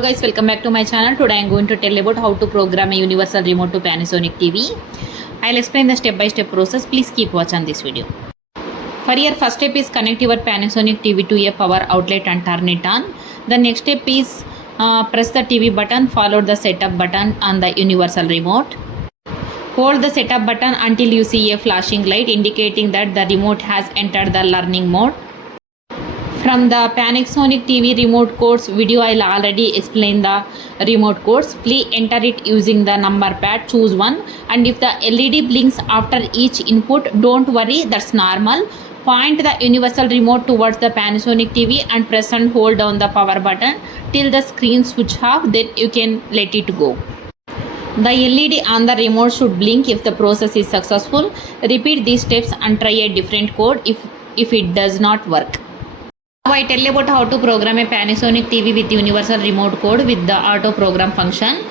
Hello guys, welcome back to my channel. Today I am going to tell about how to program a universal remote to Panasonic TV. I'll explain the step-by-step process. Please keep watching this video. For your first step is connect your Panasonic TV to a power outlet and turn it on. The next step is press the TV button, follow the setup button on the universal remote. Hold the setup button until you see a flashing light indicating that the remote has entered the learning mode. From the Panasonic TV remote codes video, I'll already explain the remote codes. Please enter it using the number pad, choose one, and if the LED blinks after each input, don't worry, that's normal. Point the universal remote towards the Panasonic TV and press and hold down the power button till the screen switch off, then you can let it go. The LED on the remote should blink if the process is successful. Repeat these steps and try a different code if it does not work. Now I tell about how to program a Panasonic TV with universal remote code with the auto program function.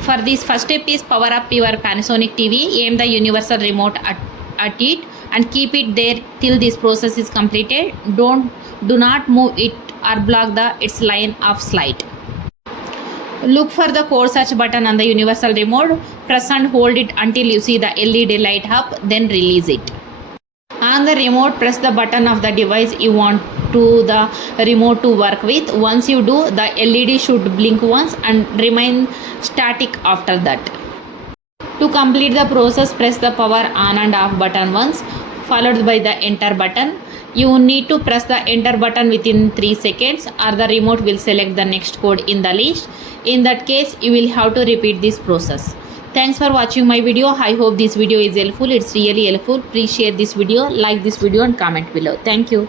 For this, first step is power up your Panasonic TV, aim the universal remote at it and keep it there till this process is completed. Do not move it or block its line of sight. Look for the code search button on the universal remote, press and hold it until you see the LED light up, then release it. On the remote, press the button of the device you want the remote to work with. Once you do, the LED should blink once and remain static after that. To complete the process, press the power on and off button once, followed by the enter button. You need to press the enter button within 3 seconds or the remote will select the next code in the list. In that case, you will have to repeat this process. Thanks for watching my video. I hope this video is helpful. It's really helpful. Please share this video, like this video and comment below. Thank you.